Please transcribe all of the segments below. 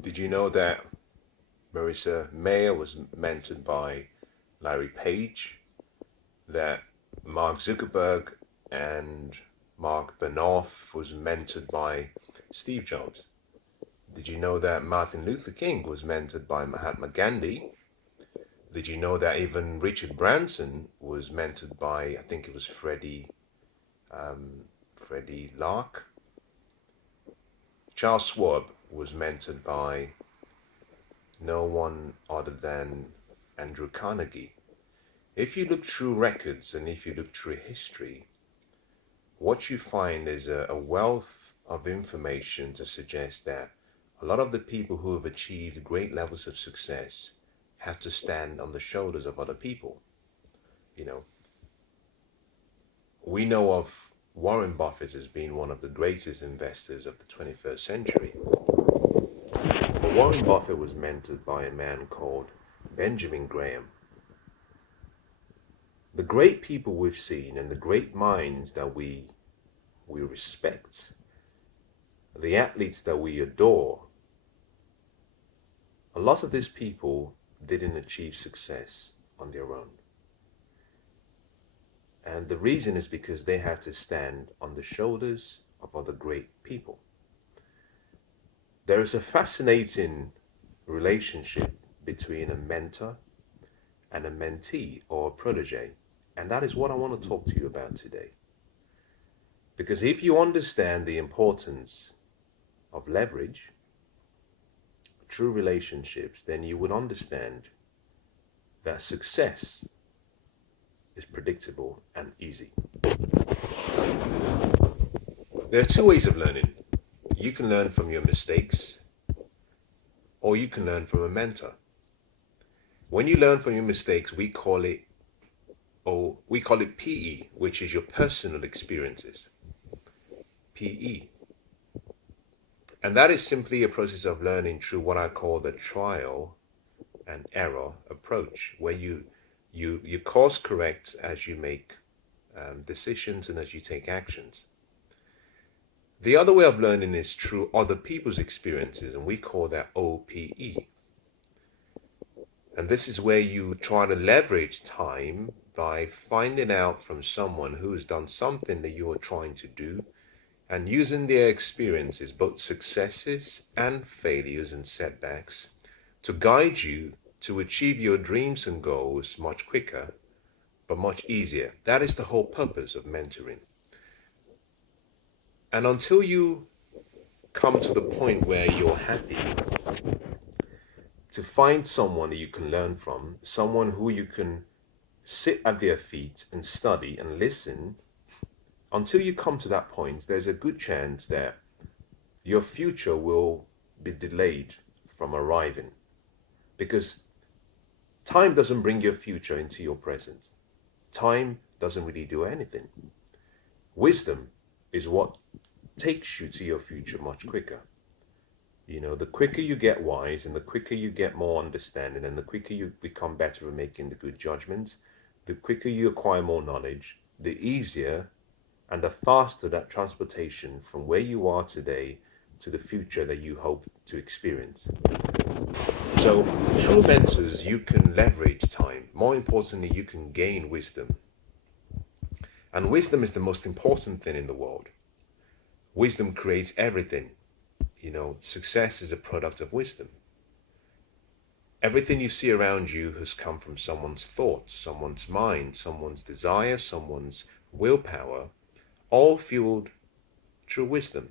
Did you know that Marissa Mayer was mentored by Larry Page? That Mark Zuckerberg and Mark Benoff was mentored by Steve Jobs? Did you know that Martin Luther King was mentored by Mahatma Gandhi? Did you know that even Richard Branson was mentored by, I think it was Freddie Lark? Charles Schwab was mentored by no one other than Andrew Carnegie. If you look through records and if you look through history, what you find is a wealth of information to suggest that a lot of the people who have achieved great levels of success have to stand on the shoulders of other people. You know, we know of Warren Buffett as being one of the greatest investors of the 21st century. But Warren Buffett was mentored by a man called Benjamin Graham. The great people we've seen and the great minds that we respect, the athletes that we adore, a lot of these people didn't achieve success on their own. And the reason is because they had to stand on the shoulders of other great people. There is a fascinating relationship between a mentor and a mentee or a protege. And that is what I want to talk to you about today. Because if you understand the importance of leverage, true relationships, then you would understand that success is predictable and easy. There are two ways of learning. You can learn from your mistakes, or you can learn from a mentor. When you learn from your mistakes, we call it PE, which is your personal experiences. PE. And that is simply a process of learning through what I call the trial and error approach, where you course correct as you make decisions and as you take actions. The other way of learning is through other people's experiences, and we call that OPE. And this is where you try to leverage time by finding out from someone who has done something that you are trying to do and using their experiences, both successes and failures and setbacks, to guide you to achieve your dreams and goals much quicker, but much easier. That is the whole purpose of mentoring. And until you come to the point where you're happy to find someone that you can learn from, someone who you can sit at their feet and study and listen, until you come to that point, there's a good chance that your future will be delayed from arriving. Because time doesn't bring your future into your present. Time doesn't really do anything. Wisdom is what takes you to your future much quicker. You know, the quicker you get wise and the quicker you get more understanding and the quicker you become better at making the good judgments, the quicker you acquire more knowledge, the easier and the faster that transportation from where you are today to the future that you hope to experience. So, through mentors, you can leverage time. More importantly, you can gain wisdom. And wisdom is the most important thing in the world. Wisdom creates everything. You know, success is a product of wisdom. Everything you see around you has come from someone's thoughts, someone's mind, someone's desire, someone's willpower, all fueled through wisdom.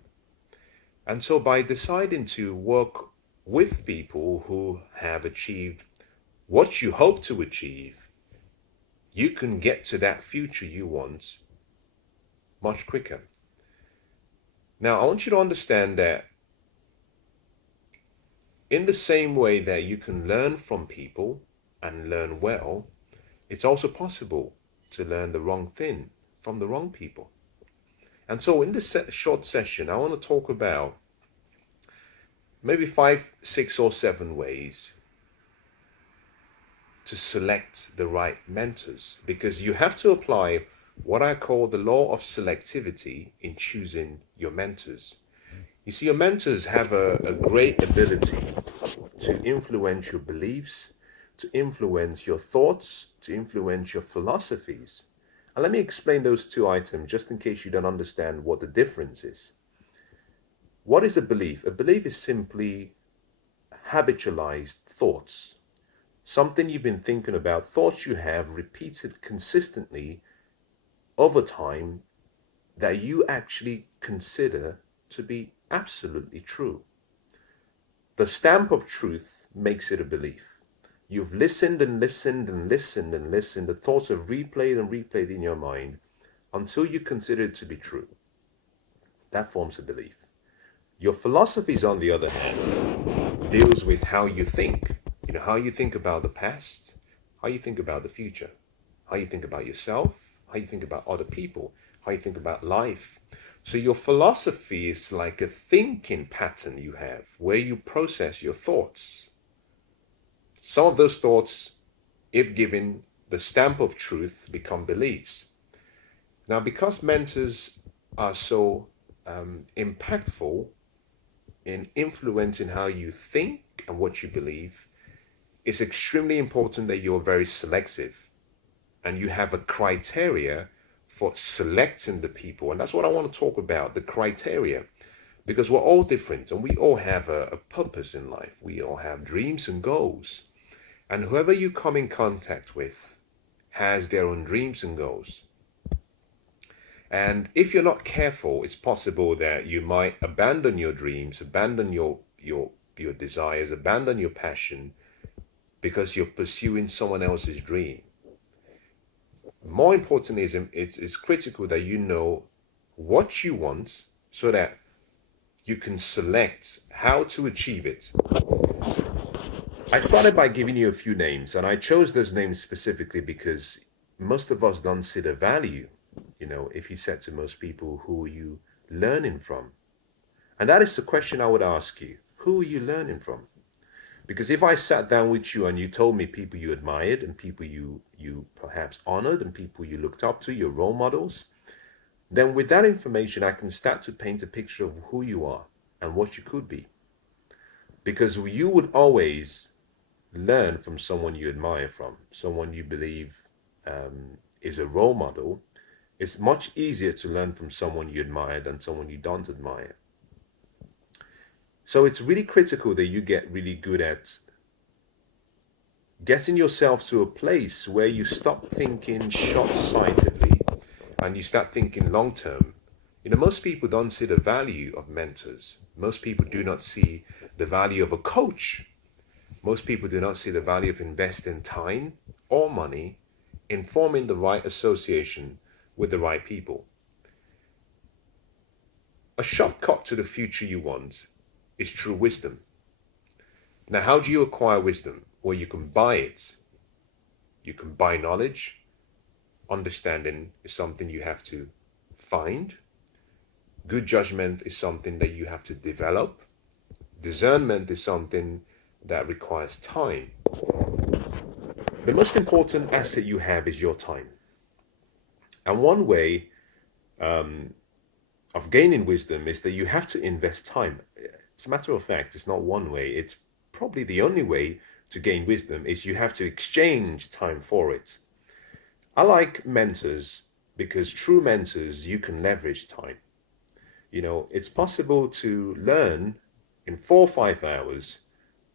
And so by deciding to work with people who have achieved what you hope to achieve, you can get to that future you want much quicker. Now, I want you to understand that in the same way that you can learn from people and learn well, it's also possible to learn the wrong thing from the wrong people. And so in this short session, I want to talk about maybe 5, 6, or 7 ways to select the right mentors, because you have to apply what I call the law of selectivity in choosing your mentors. You see, your mentors have a great ability to influence your beliefs, to influence your thoughts, to influence your philosophies. And let me explain those two items just in case you don't understand what the difference is. What is a belief? A belief is simply habitualized thoughts, something you've been thinking about, thoughts you have repeated consistently over time that you actually consider to be absolutely true. The stamp of truth makes it a belief. You've listened and listened and listened and listened. The thoughts have replayed and replayed in your mind until you consider it to be true. That forms a belief. Your philosophies, on the other hand, deals with how you think. You know, how you think about the past, how you think about the future, how you think about yourself, how you think about other people, how you think about life. So your philosophy is like a thinking pattern you have where you process your thoughts. Some of those thoughts, if given the stamp of truth, become beliefs. Now, because mentors are so impactful in influencing how you think and what you believe, it's extremely important that you're very selective and you have a criteria for selecting the people. And that's what I want to talk about, the criteria, because we're all different and we all have a purpose in life. We all have dreams and goals. And whoever you come in contact with has their own dreams and goals. And if you're not careful, it's possible that you might abandon your dreams, abandon your desires, abandon your passion because you're pursuing someone else's dream. More importantly, it's critical that you know what you want so that you can select how to achieve it. I started by giving you a few names, and I chose those names specifically because most of us don't see the value. You know, if you said to most people, who are you learning from? And that is the question I would ask you. Who are you learning from? Because if I sat down with you and you told me people you admired and people you perhaps honored and people you looked up to, your role models, then with that information, I can start to paint a picture of who you are and what you could be. Because you would always learn from someone you admire from, someone you believe is a role model. It's much easier to learn from someone you admire than someone you don't admire. So it's really critical that you get really good at getting yourself to a place where you stop thinking short-sightedly and you start thinking long-term. You know, most people don't see the value of mentors. Most people do not see the value of a coach. Most people do not see the value of investing time or money in forming the right association with the right people. A shortcut to the future you want is true wisdom. Now, how do you acquire wisdom? Well, you can buy it. You can buy knowledge. Understanding is something you have to find. Good judgment is something that you have to develop. Discernment is something that requires time. The most important asset you have is your time. And one way of gaining wisdom is that you have to invest time. As a matter of fact, it's not one way. It's probably the only way to gain wisdom is you have to exchange time for it. I like mentors because true mentors, you can leverage time. You know, it's possible to learn in 4 or 5 hours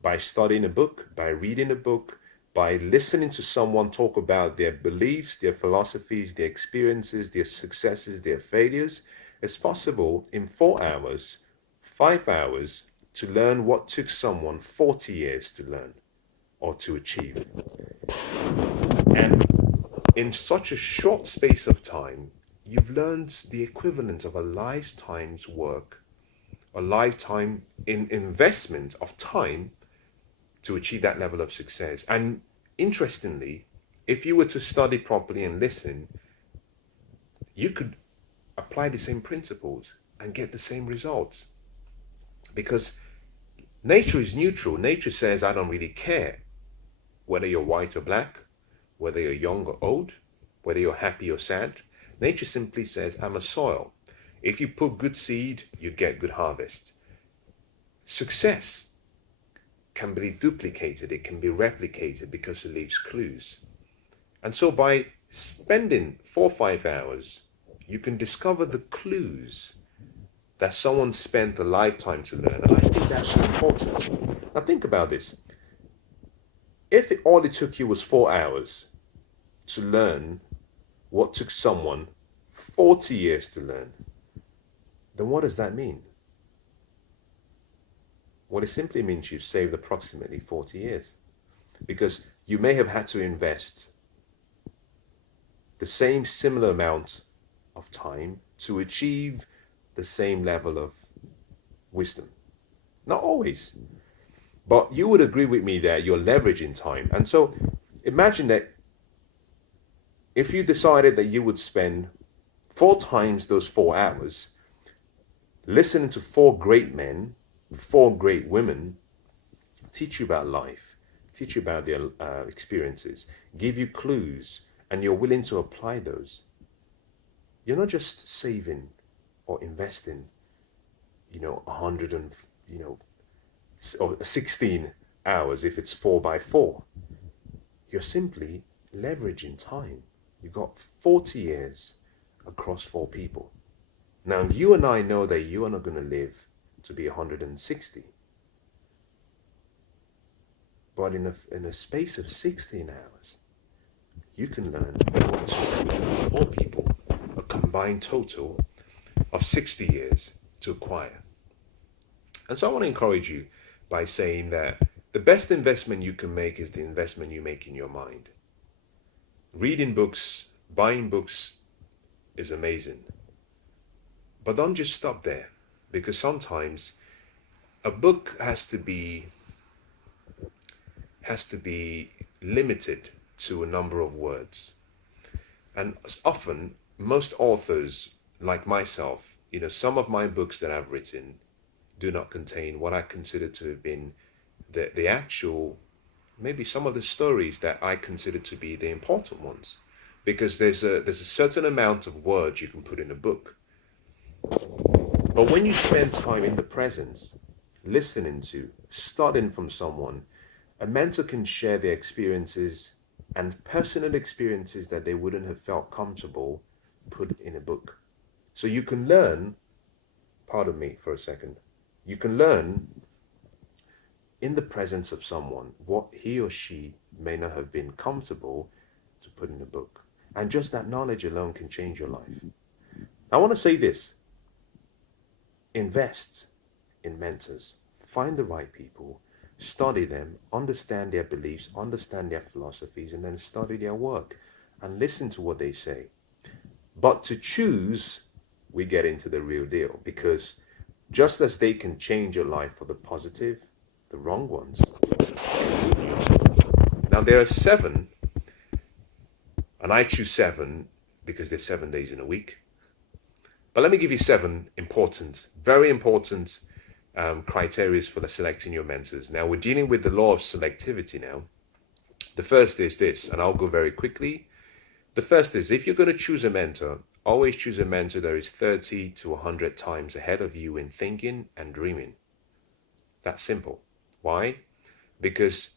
by studying a book, by reading a book, by listening to someone talk about their beliefs, their philosophies, their experiences, their successes, their failures. It's possible in 4 hours, 5 hours to learn what took someone 40 years to learn or to achieve. And in such a short space of time, you've learned the equivalent of a lifetime's work, a lifetime in investment of time to achieve that level of success. And interestingly, if you were to study properly and listen, you could apply the same principles and get the same results. Because nature is neutral. Nature says, I don't really care whether you're white or black, whether you're young or old, whether you're happy or sad. Nature simply says, I'm a soil. If you put good seed, you get good harvest. Success can be duplicated, it can be replicated because it leaves clues. And so by spending 4 or 5 hours, you can discover the clues that someone spent a lifetime to learn. And I think that's so important. Now think about this. If all it took you was 4 hours to learn what took someone 40 years to learn, then what does that mean? Well, it simply means you've saved approximately 40 years. Because you may have had to invest the same similar amount of time to achieve the same level of wisdom. Not always, but you would agree with me that you're leveraging time. And so imagine that if you decided that you would spend 4 times those 4 hours listening to 4 great men, 4 great women, teach you about life, teach you about their experiences, give you clues, and you're willing to apply those. You're not just saving or investing, 100 and, or 16 hours if it's 4 by 4. You're simply leveraging time. You've got 40 years across 4 people. Now, you and I know that you are not going to live to be 160. But in a space of 16 hours, you can learn what took 4 people, a combined total of 60 years to acquire. And so I want to encourage you by saying that the best investment you can make is the investment you make in your mind. Reading books, buying books is amazing. But don't just stop there, because sometimes a book has to be limited to a number of words. And often, most authors, like myself, some of my books that I've written do not contain what I consider to have been the actual, maybe some of the stories that I consider to be the important ones. Because there's a certain amount of words you can put in a book. But when you spend time in the presence, listening to, studying from someone, a mentor can share their experiences and personal experiences that they wouldn't have felt comfortable put in a book. So you can learn, pardon me for a second, you can learn in the presence of someone what he or she may not have been comfortable to put in a book. And just that knowledge alone can change your life. I want to say this. Invest in mentors. Find the right people. Study them. Understand their beliefs. Understand their philosophies. And then study their work. And listen to what they say. But to choose, we get into the real deal. Because just as they can change your life for the positive, the wrong ones. Now there are 7. And I choose 7 because there's 7 days in a week. But let me give you 7 important, very important criteria for selecting your mentors. Now, we're dealing with the law of selectivity now. The first is this, and I'll go very quickly. The first is, if you're going to choose a mentor, always choose a mentor that is 30 to 100 times ahead of you in thinking and dreaming. That's simple. Why? Because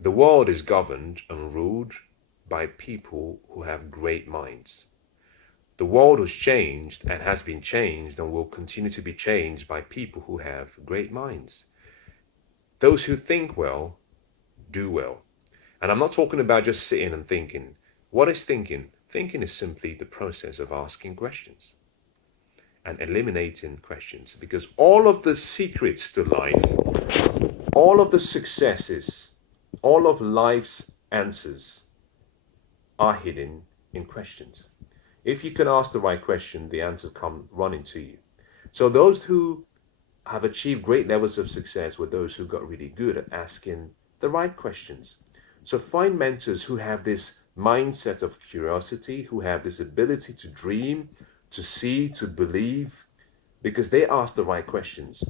the world is governed and ruled by people who have great minds. The world was changed and has been changed and will continue to be changed by people who have great minds. Those who think well, do well. And I'm not talking about just sitting and thinking. What is thinking? Thinking is simply the process of asking questions and eliminating questions. Because all of the secrets to life, all of the successes, all of life's answers are hidden in questions. If you can ask the right question, the answers come running to you. So those who have achieved great levels of success were those who got really good at asking the right questions. So find mentors who have this mindset of curiosity, who have this ability to dream, to see, to believe, because they ask the right questions.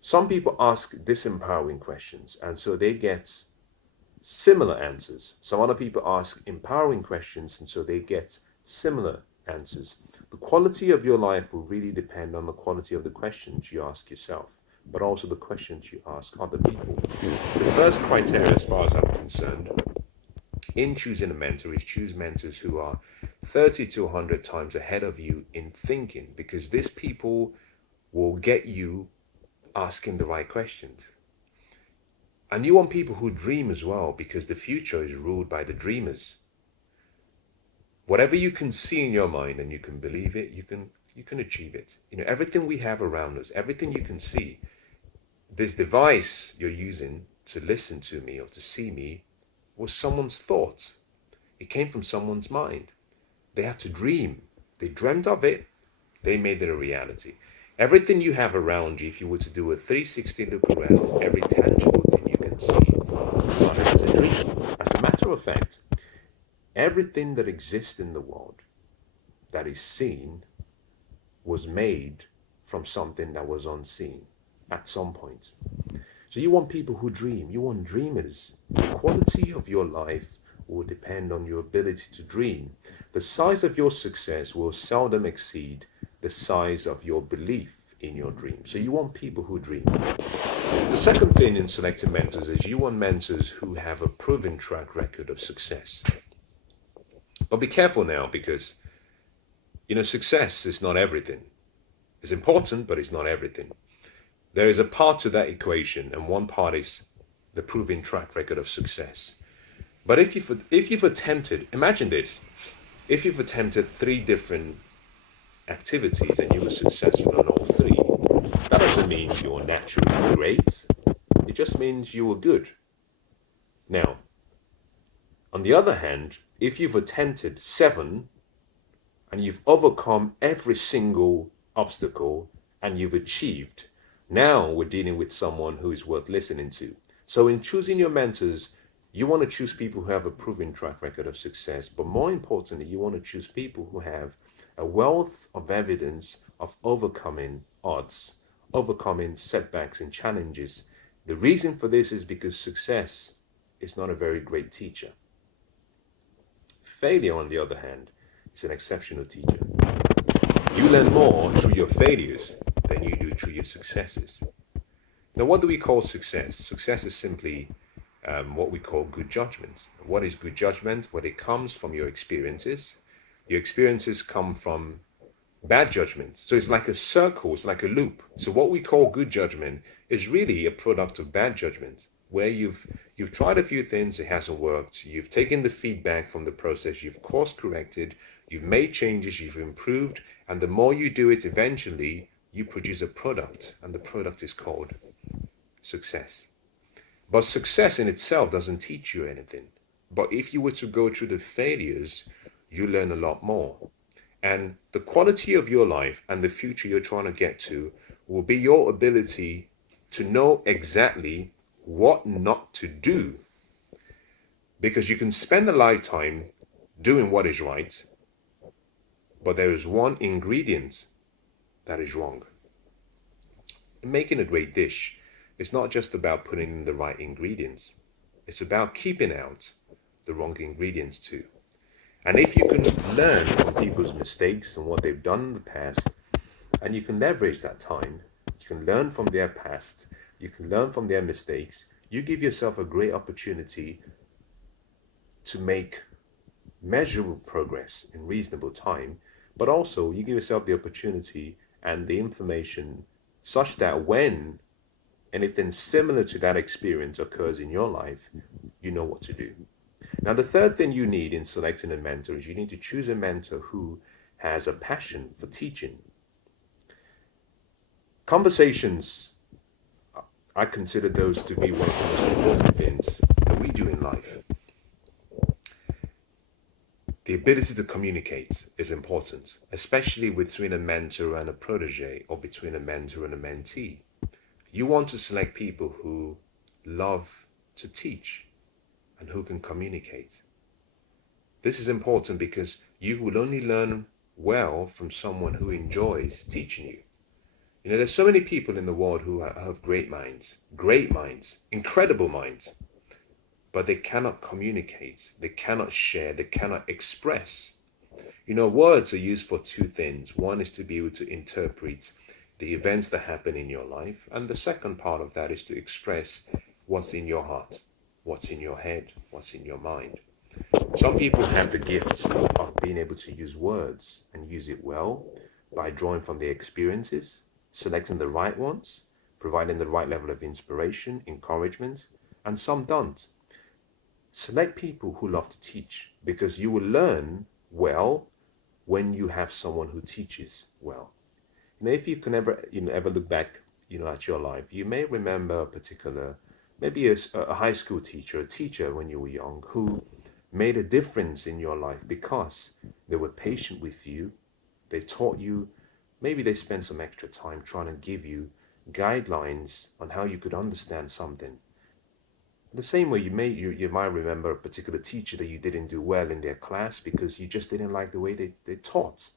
Some people ask disempowering questions, and so they get similar answers. Some other people ask empowering questions, and so they get similar answers. The quality of your life will really depend on the quality of the questions you ask yourself, but also the questions you ask other people. The first criteria, as far as I'm concerned, in choosing a mentor is choose mentors who are 30 to 100 times ahead of you in thinking, because these people will get you asking the right questions. And you want people who dream as well, because the future is ruled by the dreamers. Whatever you can see in your mind and you can believe it, you can achieve it. Everything we have around us, everything you can see, this device you're using to listen to me or to see me was someone's thought. It came from someone's mind. They had to dream. They dreamt of it. They made it a reality. Everything you have around you, if you were to do a 360 look around, every tangible thing you can see started as a dream. As a matter of fact, everything that exists in the world that is seen was made from something that was unseen at some point. So you want people who dream. You want dreamers. The quality of your life will depend on your ability to dream. The size of your success will seldom exceed the size of your belief in your dream. So you want people who dream. The second thing in selecting mentors is you want mentors who have a proven track record of success. But be careful now, because success is not everything. It's important, but it's not everything. There is a part to that equation, and one part is the proven track record of success. But if you've attempted, imagine this, if you've attempted 3 different activities and you were successful in all 3, that doesn't mean you're naturally great. It just means you were good. Now, on the other hand, if you've attempted 7 and you've overcome every single obstacle and you've achieved, now we're dealing with someone who is worth listening to. So in choosing your mentors, you want to choose people who have a proven track record of success, but more importantly, you want to choose people who have a wealth of evidence of overcoming odds, overcoming setbacks and challenges. The reason for this is because success is not a very great teacher. Failure, on the other hand, is an exceptional teacher. You learn more through your failures than you do through your successes. Now, what do we call success? Success is simply what we call good judgment. What is good judgment? Well, it comes from your experiences. Your experiences come from bad judgment. So it's like a circle, it's like a loop. So what we call good judgment is really a product of bad judgment, where you've tried a few things, it hasn't worked. You've taken the feedback from the process, you've course corrected, you've made changes, you've improved, and the more you do it, eventually you produce a product, and the product is called success. But success in itself doesn't teach you anything. But if you were to go through the failures, you learn a lot more. And the quality of your life and the future you're trying to get to will be your ability to know exactly what not to do. Because you can spend a lifetime doing what is right, but there is one ingredient that is wrong. In making a great dish, it's not just about putting in the right ingredients. It's about keeping out the wrong ingredients too. And if you can learn from people's mistakes and what they've done in the past, and you can leverage that time, you can learn from their past, you can learn from their mistakes, you give yourself a great opportunity to make measurable progress in reasonable time, but also you give yourself the opportunity and the information such that when anything similar to that experience occurs in your life, you know what to do. Now, the third thing you need in selecting a mentor is you need to choose a mentor who has a passion for teaching. Conversations, I consider those to be one of the most important things that we do in life. The ability to communicate is important, especially between a mentor and a protege, or between a mentor and a mentee. You want to select people who love to teach and who can communicate. This is important because you will only learn well from someone who enjoys teaching you. There's so many people in the world who have great minds, incredible minds, but they cannot communicate, they cannot share, they cannot express You know, words are used for two things. One is to be able to interpret the events that happen in your life, and the second part of that is to express what's in your heart, what's in your head, what's in your mind. Some people have the gift of being able to use words and use it well by drawing from their experiences, selecting the right ones, providing the right level of inspiration, encouragement, and some don't. Select people who love to teach, because you will learn well when you have someone who teaches well. You know, if you can ever look back, at your life, you may remember a particular, maybe a high school teacher, a teacher when you were young, who made a difference in your life because they were patient with you. They taught you, maybe they spent some extra time trying to give you guidelines on how you could understand something. The same way you might remember a particular teacher that you didn't do well in their class because you just didn't like the way they taught.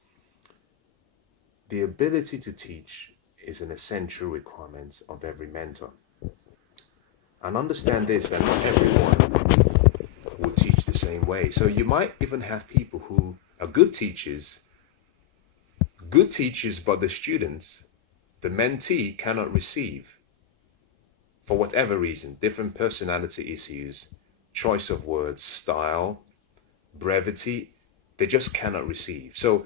The ability to teach is an essential requirement of every mentor. And understand this, that not everyone will teach the same way. So you might even have people who are good teachers, but the students, the mentee, cannot receive. For whatever reason, different personality issues, choice of words, style, brevity, they just cannot receive. So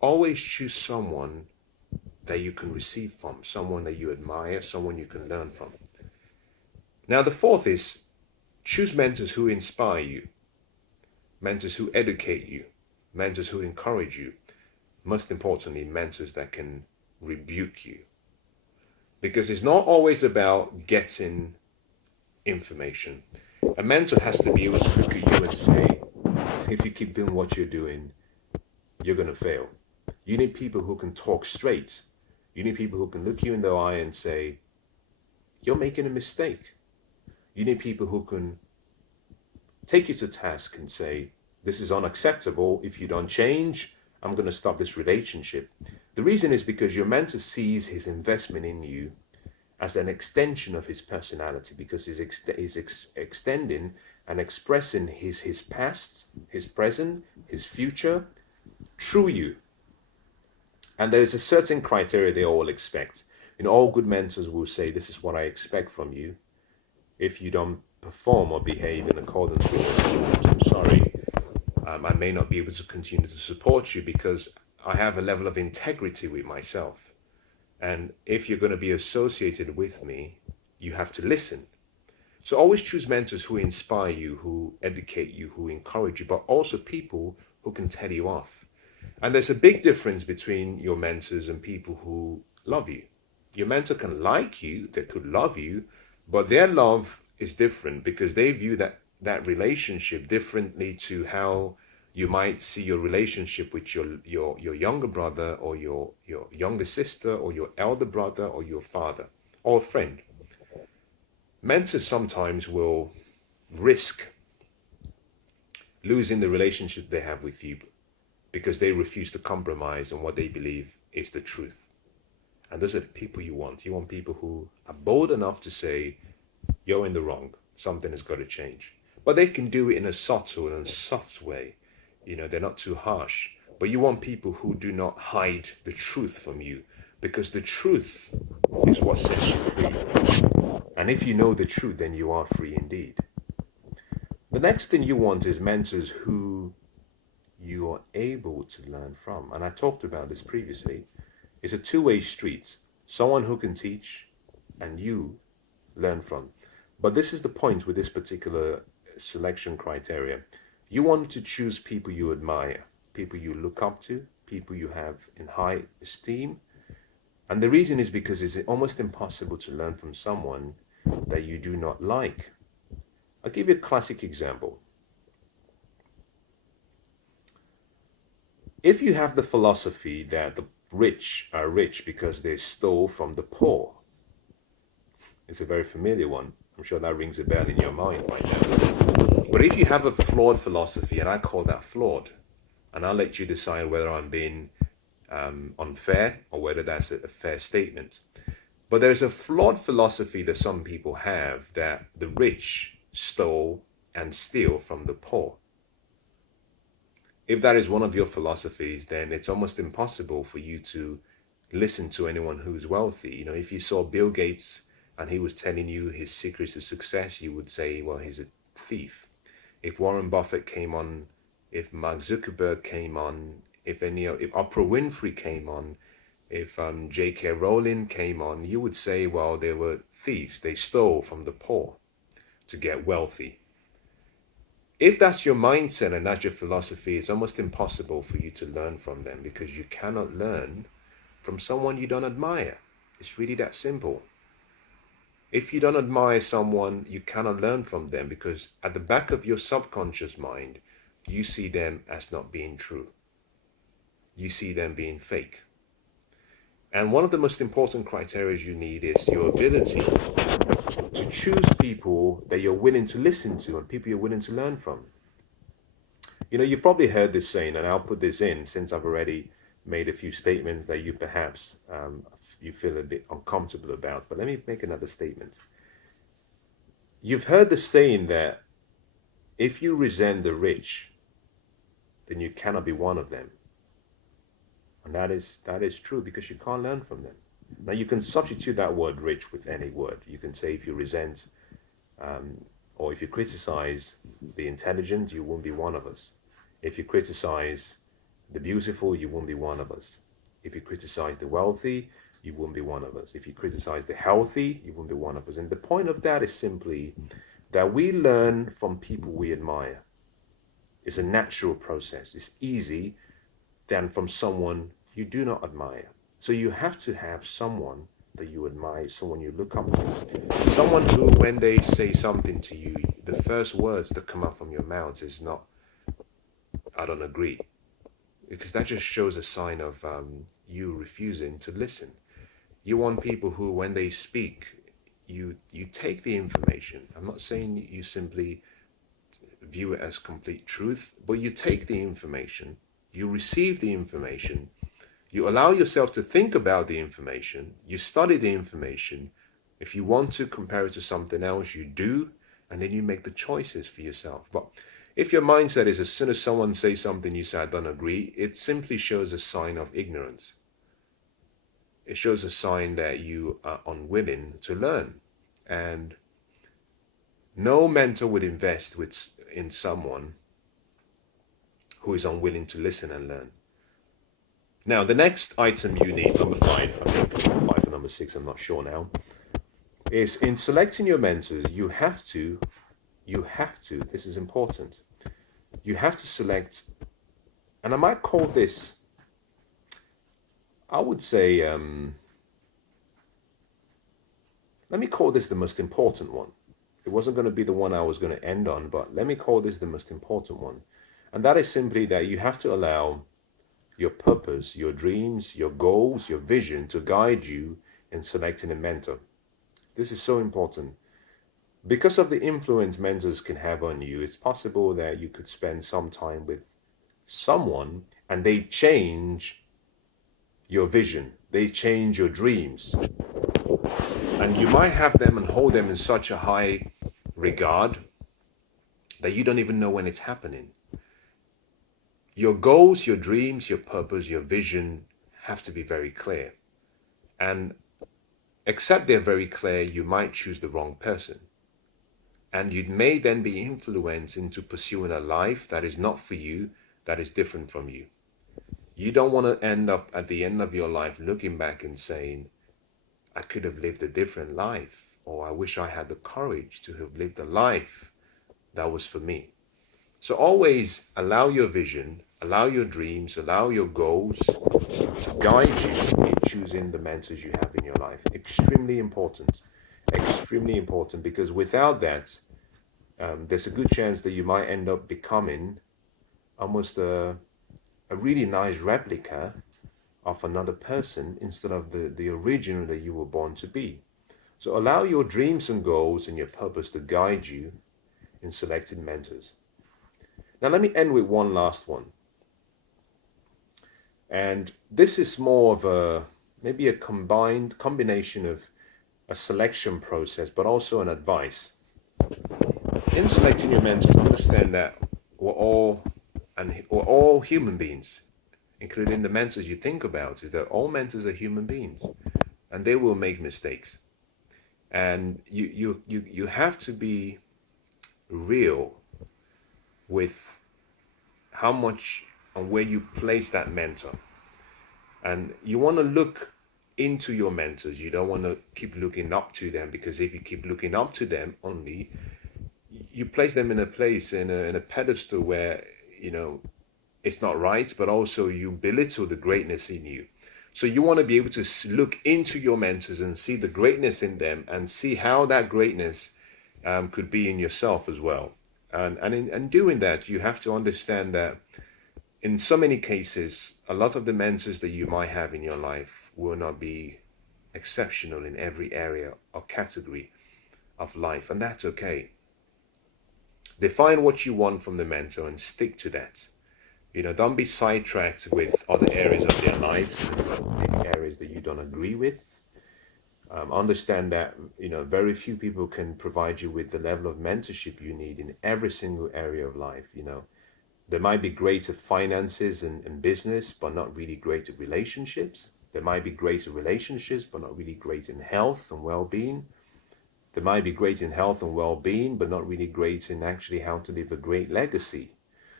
always choose someone that you can receive from, someone that you admire, someone you can learn from. Now, the fourth is choose mentors who inspire you, mentors who educate you, mentors who encourage you. Most importantly, mentors that can rebuke you. Because it's not always about getting information. A mentor has to be able to look at you and say, if you keep doing what you're doing, you're going to fail. You need people who can talk straight. You need people who can look you in the eye and say, you're making a mistake. You need people who can take you to task and say, this is unacceptable. If you don't change, I'm going to stop this relationship. The reason is because your mentor sees his investment in you as an extension of his personality, because he's extending and expressing his past, his present, his future through you. And there's a certain criteria they all expect. All good mentors will say, this is what I expect from you. If you don't perform or behave in accordance with what I'm sorry, I may not be able to continue to support you because I have a level of integrity with myself. And if you're going to be associated with me, you have to listen. So always choose mentors who inspire you, who educate you, who encourage you, but also people who can tell you off. And there's a big difference between your mentors and people who love you. Your mentor can like you, they could love you, but their love is different because they view that relationship differently to how you might see your relationship with your younger brother or your younger sister or your elder brother or your father or a friend. Mentors sometimes will risk losing the relationship they have with you because they refuse to compromise on what they believe is the truth. And those are the people you want. You want people who are bold enough to say, you're in the wrong, something has got to change. But they can do it in a subtle and soft way. They're not too harsh. But you want people who do not hide the truth from you, because the truth is what sets you free. And if you know the truth, then you are free indeed. The next thing you want is mentors who you are able to learn from. And I talked about this previously. It's a two-way street. Someone who can teach and you learn from. But this is the point with this particular selection criteria. You want to choose people you admire, people you look up to, people you have in high esteem. And the reason is because it's almost impossible to learn from someone that you do not like. I'll give you a classic example. If you have the philosophy that the rich are rich because they stole from the poor, it's a very familiar one. I'm sure that rings a bell in your mind right now. But if you have a flawed philosophy, and I call that flawed, and I'll let you decide whether I'm being unfair or whether that's a fair statement. But there's a flawed philosophy that some people have, that the rich stole and steal from the poor. if that is one of your philosophies, then it's almost impossible for you to listen to anyone who's wealthy. You know, if you saw Bill Gates and he was telling you his secrets to success, you would say, well, he's a thief. If Warren Buffett came on, if Mark Zuckerberg came on, if Oprah Winfrey came on, if J.K. Rowling came on, you would say, well, they were thieves. They stole from the poor to get wealthy. If that's your mindset and that's your philosophy, it's almost impossible for you to learn from them, because you cannot learn from someone you don't admire. It's really that simple. If you don't admire someone, you cannot learn from them, because at the back of your subconscious mind, you see them as not being true. You see them being fake. And one of the most important criteria you need is your ability to choose people that you're willing to listen to and people you're willing to learn from. You know, you've probably heard this saying, and I'll put this in since I've already made a few statements that you perhaps you feel a bit uncomfortable about, but let me make another statement. You've heard the saying that if you resent the rich, then you cannot be one of them. And that is true, because you can't learn from them. Now, you can substitute that word rich with any word. You can say if you resent or if you criticize the intelligent, you won't be one of us. If you criticize the beautiful, you won't be one of us. If you criticize the wealthy, you won't be one of us. If you criticize the healthy, you won't be one of us. And the point of that is simply that we learn from people we admire. It's a natural process. It's easy than from someone you do not admire. So you have to have someone that you admire, someone you look up to, someone who, when they say something to you, the first words that come out from your mouth is not, I don't agree, because that just shows a sign of you refusing to listen. You want people who, when they speak, you take the information. I'm not saying you simply view it as complete truth, but you take the information, you receive the information, you allow yourself to think about the information, you study the information. If you want to compare it to something else, you do, and then you make the choices for yourself. But if your mindset is, as soon as someone says something you say, I don't agree, it simply shows a sign of ignorance. It shows a sign that you are unwilling to learn. And no mentor would invest in someone who is unwilling to listen and learn. Now, the next item you need, number 5, I think number 5 or number 6, I'm not sure now, is in selecting your mentors, you have to, this is important, you have to select, and I might call this, I would say, let me call this the most important one. It wasn't going to be the one I was going to end on, but let me call this the most important one. And that is simply that you have to allow your purpose, your dreams, your goals, your vision to guide you in selecting a mentor. This is so important. Because of the influence mentors can have on you, it's possible that you could spend some time with someone and they change your vision, they change your dreams. And you might have them and hold them in such a high regard that you don't even know when it's happening. Your goals, your dreams, your purpose, your vision have to be very clear. And except they're very clear, you might choose the wrong person. And you may then be influenced into pursuing a life that is not for you, that is different from you. You don't want to end up at the end of your life looking back and saying, I could have lived a different life, or I wish I had the courage to have lived a life that was for me. So always allow your vision, allow your dreams, allow your goals to guide you in choosing the mentors you have in your life. Extremely important, because without that, there's a good chance that you might end up becoming almost a really nice replica of another person instead of the original that you were born to be. So allow your dreams and goals and your purpose to guide you in selecting mentors. Now let me end with one last one. And this is more of maybe a combination of a selection process, but also an advice. In selecting your mentors, understand that we're all or all human beings, including the mentors you think about, is that all mentors are human beings, and they will make mistakes. And you have to be real with how much and where you place that mentor. And you want to look into your mentors. You don't want to keep looking up to them, because if you keep looking up to them only, you place them in a place, in a pedestal where, it's not right, but also you belittle the greatness in you. So you want to be able to look into your mentors and see the greatness in them, and see how that greatness could be in yourself as well. And in doing that, you have to understand that in so many cases, a lot of the mentors that you might have in your life will not be exceptional in every area or category of life, and that's okay. Define what you want from the mentor and stick to that. Don't be sidetracked with other areas of their lives, maybe areas that you don't agree with. Understand that, very few people can provide you with the level of mentorship you need in every single area of life. They might be great at finances and business, but not really great at relationships. They might be great at relationships, but not really great in health and well-being. They might be great in health and well-being, but not really great in actually how to leave a great legacy.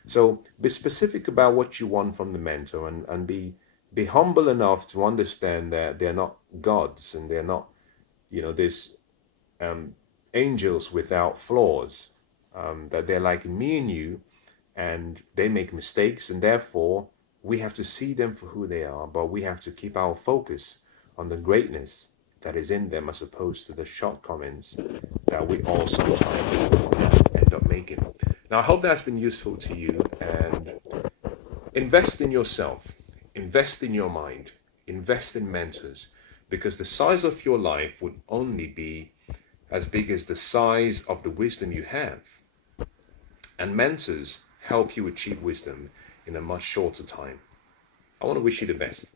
So be specific about what you want from the mentor, and be humble enough to understand that they're not gods, and they're not, these angels without flaws, that they're like me and you, and they make mistakes, and therefore we have to see them for who they are, but we have to keep our focus on the greatness that is in them, as opposed to the shortcomings that we all sometimes end up making. Now, I hope that's been useful to you, and invest in yourself, invest in your mind, invest in mentors, because the size of your life would only be as big as the size of the wisdom you have. And mentors help you achieve wisdom in a much shorter time. I want to wish you the best.